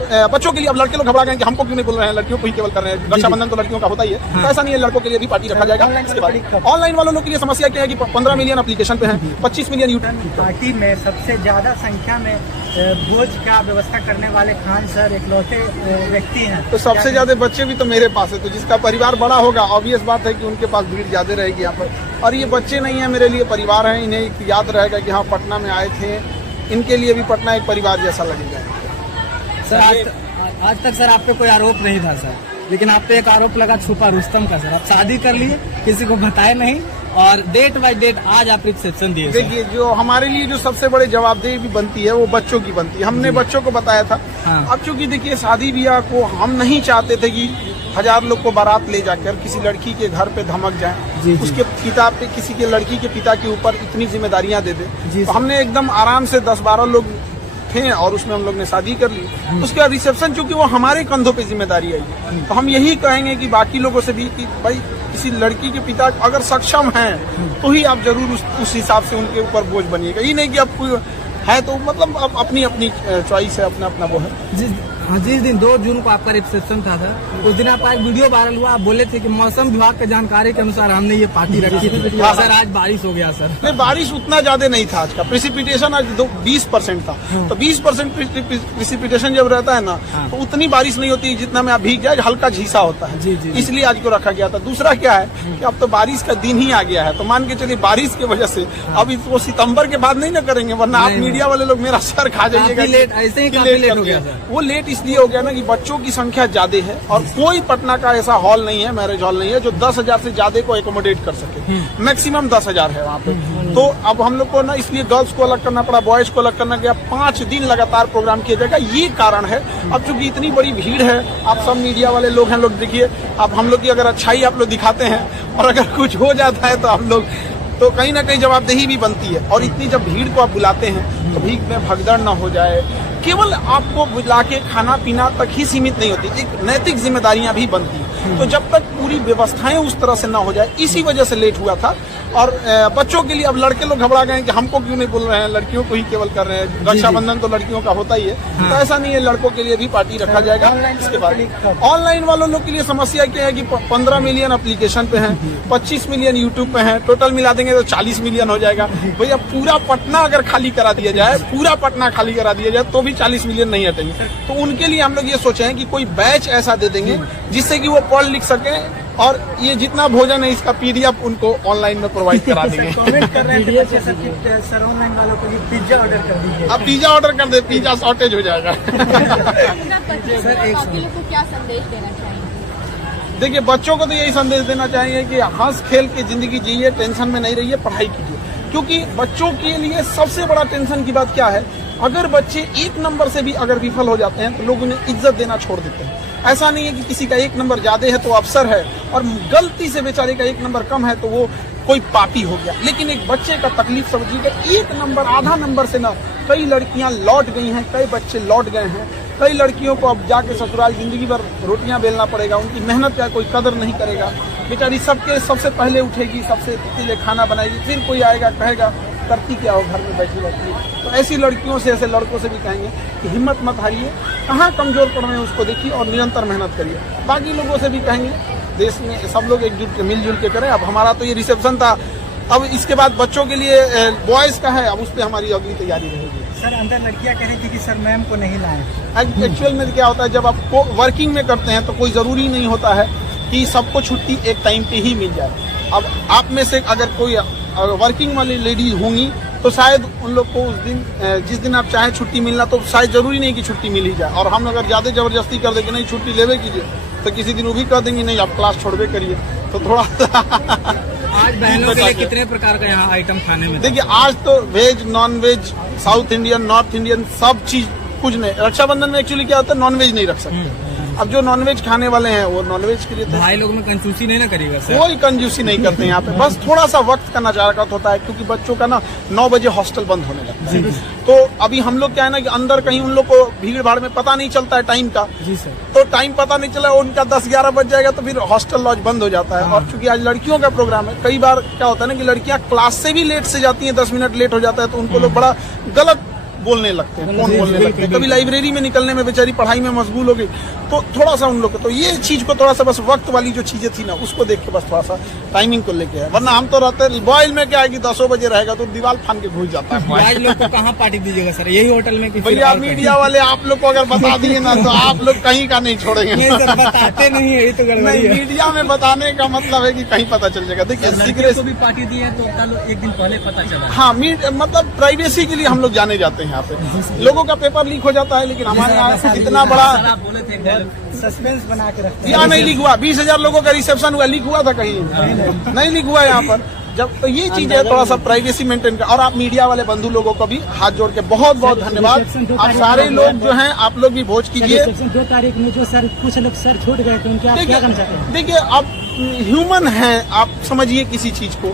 और बच्चों के लिए अब लड़के लोग घबरा गए कि हमको क्यों नहीं बोल रहे हैं, लड़कियों को ही केवल कर रहे हैं, रक्षाबंधन तो लड़कियों का होता ही है। तो ऐसा नहीं है, लड़कों के लिए भी पार्टी रखा जाएगा। इसके बाद ऑनलाइन वालों लोग के लिए समस्या क्या है कि 15 मिलियन एप्लीकेशन पे हैं, 25 मिलियन यूट्यूब। पार्टी में सबसे ज्यादा संख्या में भोज का व्यवस्था करने वाले खान सर इकलौते व्यक्ति हैं। तो सबसे ज्यादा बच्चे भी तो मेरे पास है, तो जिसका परिवार बड़ा होगा ऑब्वियस बात है कि उनके पास भीड़ ज्यादा रहेगी यहाँ पर। और ये बच्चे नहीं है, मेरे लिए परिवार है, इन्हें याद रहेगा कि हाँ पटना में आए थे, इनके लिए भी पटना एक परिवार जैसा लगेगा। सर आज तक सर आप पे कोई आरोप नहीं था सर, लेकिन आप पे एक आरोप लगा छुपा रुस्तम का। सर आप शादी कर लिए, किसी को बताए नहीं, और डेट बाय डेट आज आप रिसेप्शन दिए। देखिए, जो हमारे लिए जो सबसे बड़े जवाबदेही भी बनती है वो बच्चों की बनती है। हमने बच्चों को बताया था। हाँ। अब चूंकि देखिए शादी ब्याह को हम नहीं चाहते थे कि 1000 लोग को बारात ले जाकर किसी लड़की के घर पे धमक जाए, उसके पिता पे, किसी के लड़की के पिता के ऊपर इतनी जिम्मेदारियां दे दे। तो हमने एकदम आराम से 10-12 लोग थे और उसमें हम लोग ने शादी कर ली। उसके बाद रिसेप्शन चूंकि वो हमारे कंधों पे जिम्मेदारी आई, तो हम यही कहेंगे कि बाकी लोगों से भी कि भाई किसी लड़की के पिता अगर सक्षम हैं तो ही आप जरूर उस हिसाब से उनके ऊपर बोझ बनिएगा। ये नहीं कि आप कोई है तो मतलब अब अपनी अपनी चॉइस है, अपना अपना वो है। जिस दिन 2 जून को आपका रिसेप्शन था सर, उस दिन आपका एक वीडियो वायरल हुआ, आप बोले थे कि मौसम विभाग की जानकारी के अनुसार हमने ये पार्टी रखी थी। सर आज बारिश हो गया सर। नहीं, बारिश उतना ज्यादा नहीं था आज का, प्रेसिपिटेशन आज 20% था। तो 20% प्रेसिपिटेशन जब रहता है ना तो उतनी बारिश नहीं होती जितना में आप भीग जाए, हल्का झीसा होता है। इसलिए आज को रखा गया था। दूसरा क्या है कि अब तो बारिश का दिन ही आ गया है, तो मान के चलिए बारिश की वजह से अब वो सितंबर के बाद नहीं ना करेंगे, वरना आप मीडिया वाले लोग मेरा सर खा जाइएगा। ऐसे ही काफी लेट हो गया। वो लेट इसलिए हो गया ना कि बच्चों की संख्या ज्यादा है और कोई पटना का ऐसा हॉल नहीं है, मैरिज हॉल नहीं है जो 10,000 से ज्यादा को एकोमोडेट कर सके। मैक्सिमम 10,000 है वहाँ पे। तो अब हम लोग को ना इसलिए गर्ल्स को अलग करना पड़ा, बॉयज को अलग करना गया। 5 दिन लगातार प्रोग्राम किया जाएगा, ये कारण है। अब चूंकि इतनी बड़ी भीड़ है, आप सब मीडिया वाले लोग हैं, लोग देखिए, अब हम लोग की अगर अच्छाई आप लोग दिखाते हैं और अगर कुछ हो जाता है तो हम लोग तो कहीं ना कहीं जवाबदेही भी बनती है। और इतनी जब भीड़ को आप बुलाते हैं तो भीड़ में भगदड़ न हो जाए। केवल आपको बुला के खाना पीना तक ही सीमित नहीं होती, एक नैतिक जिम्मेदारियां भी बनती हैं। तो जब तक पूरी व्यवस्थाएं उस तरह से ना हो जाए, इसी वजह से लेट हुआ था। और बच्चों के लिए अब लड़के लोग घबरा गए कि हमको क्यों नहीं बोल रहे हैं, लड़कियों को ही केवल कर रहे हैं, रक्षाबंधन तो लड़कियों का होता ही है। तो ऐसा नहीं है, लड़कों के लिए भी पार्टी रखा जाएगा। इसके बाद ऑनलाइन वालों लोग के लिए समस्या क्या है कि 15 मिलियन एप्लीकेशन पे हैं, 25 मिलियन यूट्यूब पे हैं, टोटल मिला देंगे तो 40 मिलियन हो जाएगा। भैया पूरा पटना अगर खाली करा दिया जाए, पूरा पटना खाली करा दिया जाए तो भी 40 मिलियन नहीं हटेंगे। तो उनके लिए हम लोग ये सोचे हैं कि कोई बैच ऐसा दे देंगे जिससे कि वो पढ़ लिख सके, और ये जितना भोजन है इसका PDF उनको ऑनलाइन में प्रोवाइड करा देंगे। कमेंट कर रहे हैं सर ऑनलाइन वालों के लिए पिज्जा ऑर्डर कर दीजिए। अब पिज्जा ऑर्डर कर दे, पिज्जा शॉर्टेज हो जाएगा। सर को क्या संदेश देना चाहिए? देखिए, बच्चों को तो यही संदेश देना चाहिए कि हंस खेल के जिंदगी जिए, टेंशन में नहीं रहिए, पढ़ाई कीजिए। क्योंकि बच्चों के लिए सबसे बड़ा टेंशन की बात क्या है, अगर बच्चे 1 नंबर से भी अगर विफल हो जाते हैं तो लोग उन्हें इज्जत देना छोड़ देते हैं। ऐसा नहीं है कि किसी का 1 नंबर ज्यादा है तो अफसर है, और गलती से बेचारे का 1 नंबर कम है तो वो कोई पापी हो गया। लेकिन एक बच्चे का तकलीफ समझिएगा, 1 नंबर आधा नंबर से ना कई लड़कियां लौट गई हैं, कई बच्चे लौट गए हैं, कई लड़कियों को अब जाके ससुराल जिंदगी भर रोटियां बेलना पड़ेगा, उनकी मेहनत का कोई कदर नहीं करेगा। बेचारी सबसे पहले उठेगी, सबसे पहले खाना बनाएगी, फिर कोई आएगा कहेगा करती क्या हो, घर में बैठी रहती है। तो ऐसी लड़कियों से, ऐसे लड़कों से भी कहेंगे कि हिम्मत मत हारिए, कहाँ कमजोर पड़ रहे हैं उसको देखिए और निरंतर मेहनत करिए। बाकी लोगों से भी कहेंगे देश में सब लोग एकजुट के मिलजुल के करें। अब हमारा तो ये रिसेप्शन था, अब इसके बाद बच्चों के लिए बॉयज का है, अब उस पर हमारी अगली तैयारी रहेगी। सर अंदर लड़कियां कह रही थी कि सर मैम को नहीं लाए। एक्चुअल में क्या होता है, जब आप वर्किंग में करते हैं तो कोई जरूरी नहीं होता है कि सबको छुट्टी एक टाइम पे ही मिल जाए। अब आप में से अगर कोई वर्किंग वाली लेडीज होंगी तो शायद उन लोग को उस दिन, जिस दिन आप चाहें छुट्टी मिलना, तो शायद जरूरी नहीं कि छुट्टी मिल ही जाए। और हम अगर ज्यादा जबरदस्ती कर देंगे नहीं छुट्टी लेवे कीजिए, तो किसी दिन वो भी कह देंगे नहीं आप क्लास छोड़वे करिए। तो थोड़ा आज बहनों के लिए कितने प्रकार का यहाँ आइटम खाने में? देखिए, आज तो veg, non veg, South Indian, North Indian, सब चीज कुछ नहीं। रक्षाबंधन में एक्चुअली क्या होता है, नॉनवेज नहीं रख सकते। अब जो नॉनवेज खाने वाले हैं वो नॉनवेज के लिए भाई लोग में कंजूसी नहीं ना करिएगा सर। कोई कंजूसी नहीं करते यहाँ पे, बस थोड़ा सा वक्त का नजाकत होता है, क्योंकि बच्चों का ना 9 बजे हॉस्टल बंद होने लगता है। तो अभी हम लोग क्या है ना कि अंदर कहीं उन लोग को भीड़ भाड़ में पता नहीं चलता है टाइम का। जी सर। तो टाइम पता नहीं चला, उनका 10-11 बज जाएगा तो फिर हॉस्टल लॉज बंद हो जाता है। और चूंकि आज लड़कियों का प्रोग्राम है, कई बार क्या होता है ना कि लड़कियां क्लास से भी लेट से जाती हैं, 10 मिनट लेट हो जाता है तो उनको लोग बड़ा गलत बोलने लगते हैं, फोन बोलने लगते हैं। कभी लाइब्रेरी में निकलने में बेचारी पढ़ाई में मशगूल हो गई, तो थोड़ा सा उन लोग को, तो ये चीज को थोड़ा सा बस वक्त वाली जो चीजें थी ना, उसको देख के बस थोड़ा सा टाइमिंग को लेके है। वरना हम तो रहते बॉयल में क्या है कि 10 बजे रहेगा तो दीवार फान के घुस जाता है। आज लोग को कहाँ पार्टी दीजिएगा सर, यही होटल में कि फिर भैया और कहीं? मीडिया वाले आप लोग को अगर बता दिए ना तो आप लोग कहीं का नहीं छोड़ेंगे। नहीं सर, बताते नहीं है, ये तो गड़बड़ी नहीं, है। मीडिया में बताने का मतलब है कि कहीं पता चल जाएगा। देखिए सीक्रेट को भी पार्टी दी है तो कल एक दिन पहले पता चला। हाँ, मतलब प्राइवेसी के लिए हम लोग जाने जाते हैं यहाँ पे। लोगों का पेपर लीक हो जाता है, लेकिन हमारे यहाँ इतना बड़ा आप बोले थे सस्पेंस बना के रखते हैं। यहाँ नहीं लीक हुआ। 20,000 लोगों का रिसेप्शन हुआ, लीक हुआ था कहीं? नहीं लीक हुआ यहाँ पर। जब तो ये चीज है, थोड़ा सा प्राइवेसी मेंटेन कर। और आप मीडिया वाले बंधु लोगों को भी हाथ जोड़ के बहुत बहुत धन्यवाद। आप सारे लोग जो हैं, आप लोग भी भोज कीजिए। 2 तारीख में जो सर कुछ लोग सर छूट गए थे, उनके आप क्या करना चाहते हैं? देखिए आप ह्यूमन हैं, आप समझिए किसी चीज को।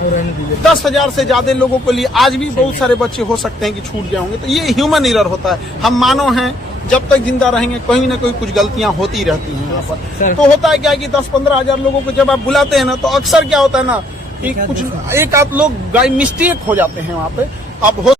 10,000 से ज्यादा लोगों के लिए आज भी बहुत सारे बच्चे हो सकते हैं कि छूट गए होंगे, तो ये ह्यूमन एरर होता है। हम मानव हैं, जब तक जिंदा रहेंगे कोई ना कोई कुछ गलतियां होती रहती हैं यहाँ पर। तो होता है क्या कि 10-15 हजार लोगों को जब आप बुलाते हैं ना, तो अक्सर क्या होता है ना कि कुछ एक आध लोग बाई मिस्टेक हो जाते हैं वहाँ पे। अब हो